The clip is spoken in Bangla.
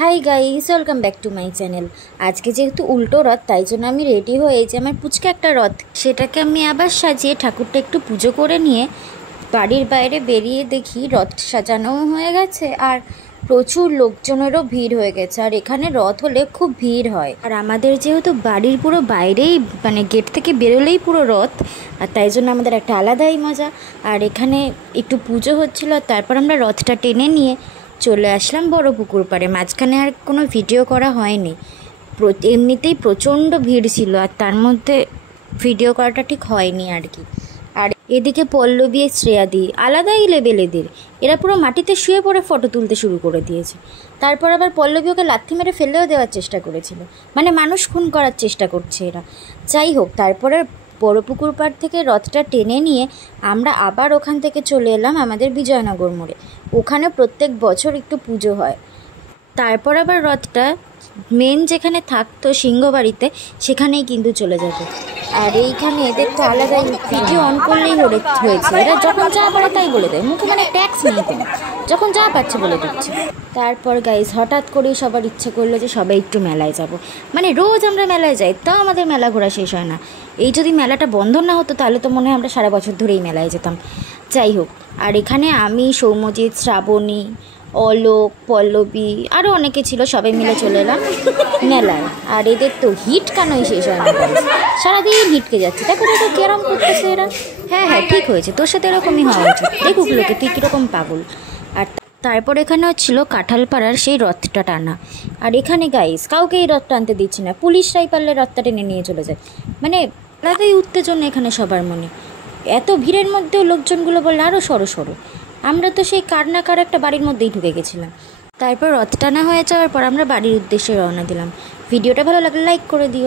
Hi guys, welcome back to my channel. আজকে যেহেতু উল্টো রথ, তাই জন্য আমি রেডি হয়ে যে আমার পুচকে একটা রথ, সেটাকে আমি আবার সাজিয়ে ঠাকুরটা একটু পুজো করে নিয়ে বাড়ির বাইরে বেরিয়ে দেখি রথ সাজানোও হয়ে গেছে আর প্রচুর লোকজনেরও ভিড় হয়ে গেছে। আর এখানে রথ হলে খুব ভিড় হয়, আর আমাদের যেহেতু বাড়ির পুরো বাইরেই মানে গেট থেকে বেরোলেই পুরো রথ, আর তাই জন্য আমাদের একটা আলাদাই মজা। আর এখানে একটু পুজো হচ্ছিল, তারপর আমরা রথটা টেনে নিয়ে চলে আসলাম বড় পুকুর পাড়ে। মাঝখানে আর কোনো ভিডিও করা হয়নি, এমনিতেই প্রচণ্ড ভিড় ছিল, আর তার মধ্যে ভিডিও করাটা ঠিক হয়নি আর কি। আর এদিকে পল্লবী শ্রেয়াদি আলাদাই লেভেল এদের, এরা পুরো মাটিতে শুয়ে পড়ে ফটো তুলতে শুরু করে দিয়েছে। তারপর আবার পল্লবী ওকে লাথি মেরে ফেলেও দেওয়ার চেষ্টা করেছিল, মানে মানুষ খুন করার চেষ্টা করছে এরা। যাই হোক, তারপরে বড় পুকুর পাড় থেকে রথটা টেনে নিয়ে আমরা আবার ওখান থেকে চলে এলাম আমাদের বিজয়নগর মোড়ে। ওখানে প্রত্যেক বছর একটু পুজো হয়। তারপর আবার রথটা মেন যেখানে থাকতো সিংহবাড়িতে, সেখানেই কিন্তু চলে যাবে। আর এইখানে এদের তো আলাদাই, ভিডিও অন করলেই হয়েছে, এরা যখন যা পারে তাই বলে দেয়, মুখে মানে ট্যাক্স নেই কোনো, যখন যা পাচ্ছে বলে দিচ্ছে। তারপর গাইজ হঠাৎ করেই সবার ইচ্ছে করলো যে সবাই একটু মেলায় যাব। মানে রোজ আমরা মেলায় যাই, তাও আমাদের মেলা ঘোরা শেষ হয় না। এই যদি মেলাটা বন্ধ না হতো তাহলে তো মনে হয় আমরা সারা বছর ধরেই মেলায় যেতাম। যাই হোক, আর এখানে আমি, সৌম্যজিৎ, শ্রাবণী, অলোক, পল্লবী আরও অনেকে ছিল, সবাই মিলে চলে এলাম মেলায়। আর এদের তো হিট কেনই শেষ হয় না, সারাদিন হিটকে যাচ্ছে। দেখো দেখো কেরম করতেছে এরা। হ্যাঁ হ্যাঁ, ঠিক হয়েছে, তোর সাথে এরকমই হওয়া উচিত। দেখুক লোকে তুই কীরকম পাগল। আর তারপর এখানে হচ্ছিল কাঁঠালপাড়ার সেই রথটা টানা। আর এখানে গাইস কাউকে এই রথ টানতে দিচ্ছে না, পুলিশরাই পারলে রথটা টেনে নিয়ে চলে যায়। মানে আলাদাই উত্তেজনা এখানে সবার মনে। এত ভিড়ের মধ্যেও লোকজনগুলো বললে আরও সরো সরো। আমরা তো সেই কার না কার একটা বাড়ির মধ্যেই ঢুকে গেছিলাম। তারপর রথ টানা হয়ে যাওয়ার পর আমরা বাড়ির উদ্দেশ্যে রওনা দিলাম। ভিডিওটা ভালো লাগলে লাইক করে দিও।